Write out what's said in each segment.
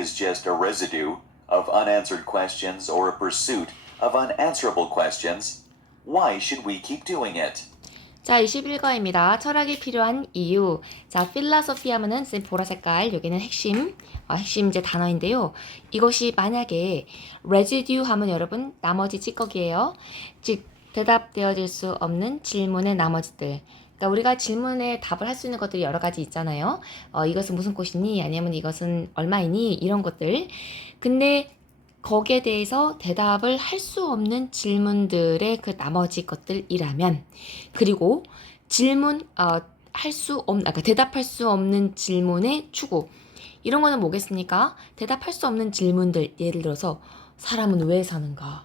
is just a residue of unanswered questions or a pursuit of unanswerable questions, why should we keep doing it? 자, 21과입니다. 철학이 필요한 이유. 자, 필라소피 하면은 보라 색깔, 여기는 핵심 이제 단어인데요. 이것이 만약에 residue 하면 여러분 나머지 찌꺼기예요. 즉, 대답되어질 수 없는 질문의 나머지들. 그러니까 우리가 질문에 답을 할 수 있는 것들이 여러 가지 있잖아요. 이것은 무슨 꽃이니? 아니면 이것은 얼마이니? 이런 것들. 근데 거기에 대해서 대답을 할 수 없는 질문들의 그 나머지 것들이라면, 그리고 대답할 수 없는 질문의 추구. 이런 거는 뭐겠습니까? 대답할 수 없는 질문들, 예를 들어서 사람은 왜 사는가?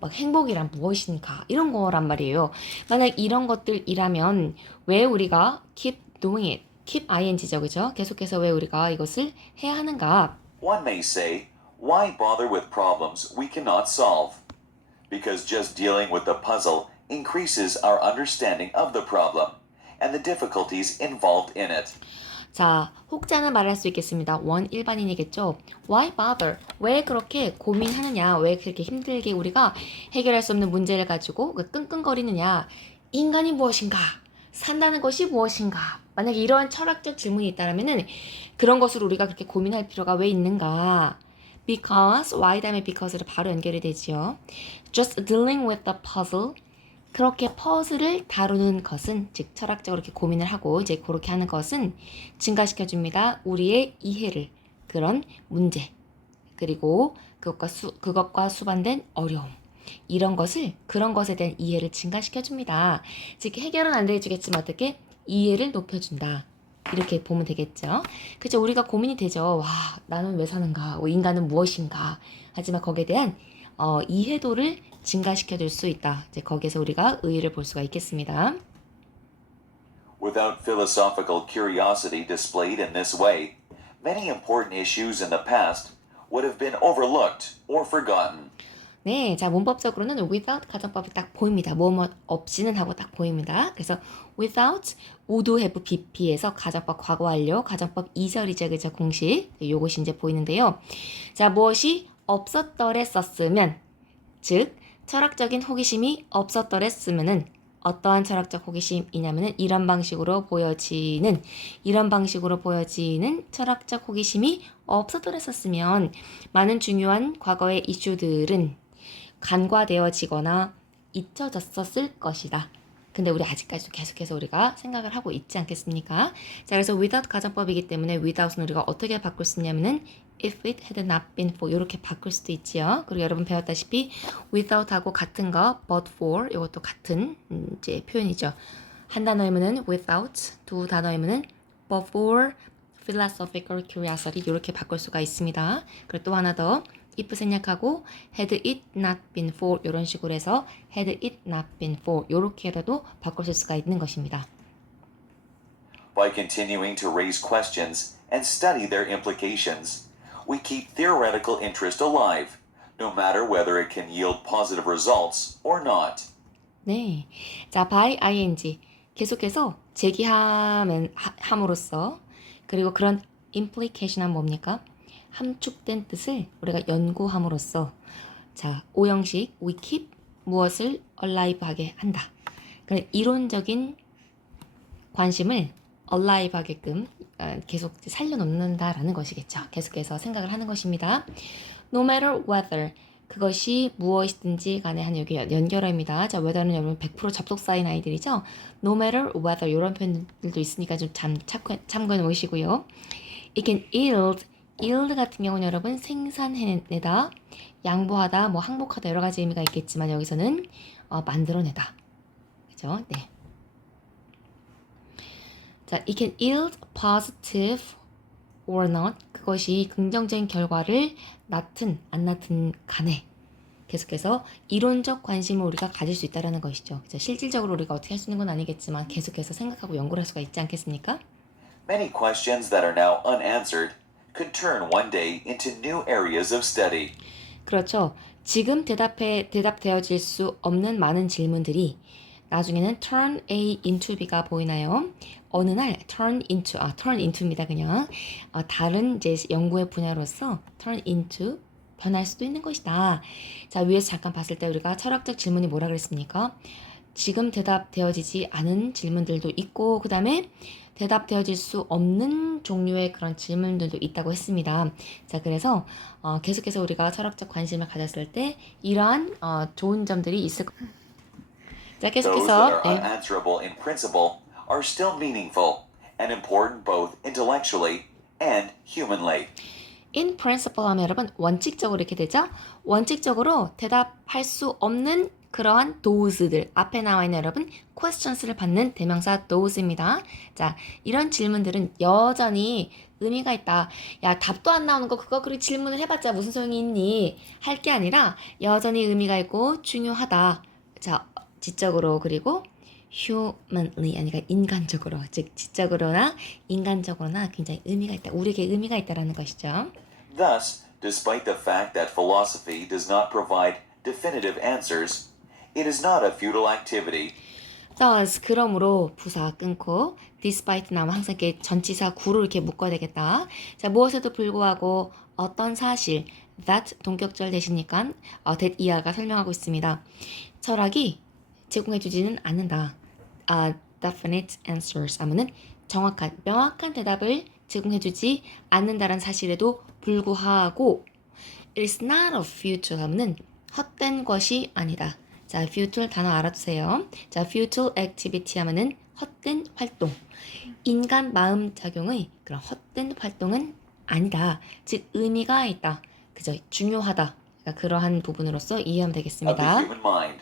막 행복이란 무엇인가? 이런 거란 말이에요. 만약 이런 것들이라면 왜 우리가 keep doing it? keep ing죠, 그죠? 계속해서 왜 우리가 이것을 해야 하는가? One may say, why bother with problems we cannot solve? Because just dealing with the puzzle increases our understanding of the problem and the difficulties involved in it. 자, 혹자는 말할 수 있겠습니다. 원 일반인이겠죠. Why bother? 왜 그렇게 고민하느냐? 왜 그렇게 힘들게 우리가 해결할 수 없는 문제를 가지고 끙끙거리느냐? 인간이 무엇인가? 산다는 것이 무엇인가? 만약에 이러한 철학적 질문이 있다면은 그런 것으로 우리가 그렇게 고민할 필요가 왜 있는가? Because, why 다음에 because로 바로 연결이 되지요. Just dealing with the puzzle. 그렇게 퍼즐을 다루는 것은, 즉 철학적으로 이렇게 고민을 하고 이제 그렇게 하는 것은 증가시켜줍니다. 우리의 이해를, 그런 문제, 그리고 그것과 수반된 어려움, 그런 것에 대한 이해를 증가시켜줍니다. 즉 해결은 안 되겠지만 어떻게 이해를 높여준다. 이렇게 보면 되겠죠. 그죠? 우리가 고민이 되죠. 와, 나는 왜 사는가? 인간은 무엇인가? 하지만 거기에 대한 이해도를 증가시켜줄 수 있다. 이제 거기에서 우리가 의의를 볼 수가 있겠습니다. Without philosophical curiosity displayed in this way, many important issues in the past would have been overlooked or forgotten. 네, 자 문법적으로는 without 가정법이 딱 보입니다. 뭐뭐 없이는 하고 딱 보입니다. 그래서 without would have BP에서 가정법 과거 완료, 가정법 2절이죠, 그죠? 공식 요것이 이제 보이는데요. 자 무엇이 없었더랬었으면, 즉 철학적인 호기심이 없었더랬으면은 어떠한 철학적 호기심이냐면은 이런 방식으로 보여지는 철학적 호기심이 없었더랬었으면 많은 중요한 과거의 이슈들은 간과되어지거나 잊혀졌었을 것이다. 근데 우리 아직까지도 계속해서 우리가 생각을 하고 있지 않겠습니까? 자, 그래서 without 가정법이기 때문에 without은 우리가 어떻게 바꿀 수 있냐면은 if it had not been for 이렇게 바꿀 수도 있지요. 그리고 여러분 배웠다시피 without하고 같은 거 but for 이것도 같은 이제 표현이죠. 한 단어이면은 without, 두 단어이면은 but for philosophical curiosity 이렇게 바꿀 수가 있습니다. 그리고 또 하나 더 if 생략하고 had it not been for 이런 식으로 해서 had it not been for 이렇게라도 바꿀 수가 있는 것입니다. By continuing to raise questions and study their implications, we keep theoretical interest alive, no matter whether it can yield positive results or not. 네, 자 by ing 계속해서 제기함으로써 그리고 그런 implication은 뭡니까? 함축된 뜻을 우리가 연구함으로써 자 오형식 we keep 무엇을 alive하게 한다. 그런 이론적인 관심을 alive하게끔 계속 살려놓는다라는 것이겠죠. 계속해서 생각을 하는 것입니다. No matter whether 그것이 무엇이든지 간에 한 여기 연결어입니다. 자, whether는 여러분 100% 접속사인 아이들이죠. No matter whether 이런 표현들도 있으니까 좀 참고해 놓으시고요. It can yield 같은 경우는 여러분 생산해내다, 양보하다, 뭐 항복하다 여러 가지 의미가 있겠지만 여기서는 만들어내다. 그죠? 네. 자, it can yield positive or not. 그것이 긍정적인 결과를 낳든 안 낳든 간에 계속해서 이론적 관심을 우리가 가질 수 있다는 것이죠. 그죠? 실질적으로 우리가 어떻게 할 수 있는 건 아니겠지만 계속해서 생각하고 연구를 할 수가 있지 않겠습니까? Many questions that are now unanswered could turn one day into new areas of study. 그렇죠. 지금 대답되어질 수 없는 많은 질문들이 나중에는 turn A into B가 보이나요? 어느 날 turn into입니다. 그냥 다른 이제 연구의 분야로서 turn into 변할 수도 있는 것이다. 자, 위에서 잠깐 봤을 때 우리가 철학적 질문이 뭐라 그랬습니까? 지금 대답되어지지 않은 질문들도 있고 그 다음에 대답되어질 수 없는 종류의 그런 질문들도 있다고 했습니다. 자, 그래서 계속해서 우리가 철학적 관심을 가졌을 때 이러한 좋은 점들이 있을 자, Those that 계속해서 are unanswerable in principle are still meaningful and important both intellectually and humanly. in principle 하면 여러분 원칙적으로 이렇게 되죠? 원칙적으로 대답할 수 없는 그러한 those들 앞에 나와 있는 여러분 questions를 받는 대명사 those입니다. 자, 이런 질문들은 여전히 의미가 있다. 야, 답도 안 나오는 거 그거 그리 질문을 해봤자 무슨 소용이 있니? 할 게 아니라 여전히 의미가 있고 중요하다. 자, 지적으로 그리고 humanly 아니까 인간적으로 즉 지적으로나 인간적으로나 굉장히 의미가 있다. 우리에게 의미가 있다라는 것이죠. Thus, despite the fact that philosophy does not provide definitive answers, it is not a futile activity. Thus 그러므로 부사 끊고 despite 나오면 항상 이렇게 전치사 구로 이렇게 묶어야 되겠다. 자, 무엇에도 불구하고 어떤 사실 that 동격절 대신이니까 that 이하가 설명하고 있습니다. 철학이 제공해주지는 않는다. Definite answers 하면은 정확한 명확한 대답을 제공해주지 않는다는 사실에도 불구하고 it is not a futile 하면은 헛된 것이 아니다. 자, futile 단어 알아두세요. 자, futile activity 하면은 헛된 활동. 인간 마음작용의 그런 헛된 활동은 아니다. 즉 의미가 있다. 그저 중요하다. 그러니까 그러한 부분으로서 이해하면 Of the 되겠습니다. human mind.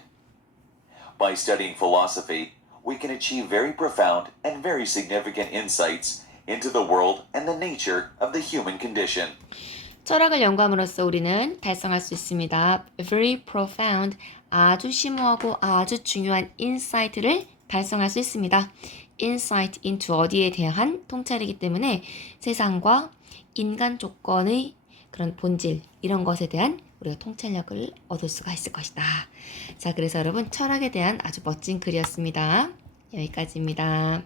By studying philosophy, we can achieve very profound and very significant insights into the world and the nature of the human condition. 철학을 연구함으로써 우리는 달성할 수 있습니다. Very profound, 아주 심오하고 아주 중요한 인사이트를 달성할 수 있습니다. Insight into 어디에 대한 통찰이기 때문에 세상과 인간 조건의 그런 본질 이런 것에 대한 우리가 통찰력을 얻을 수가 있을 것이다. 자, 그래서 여러분 철학에 대한 아주 멋진 글이었습니다. 여기까지입니다.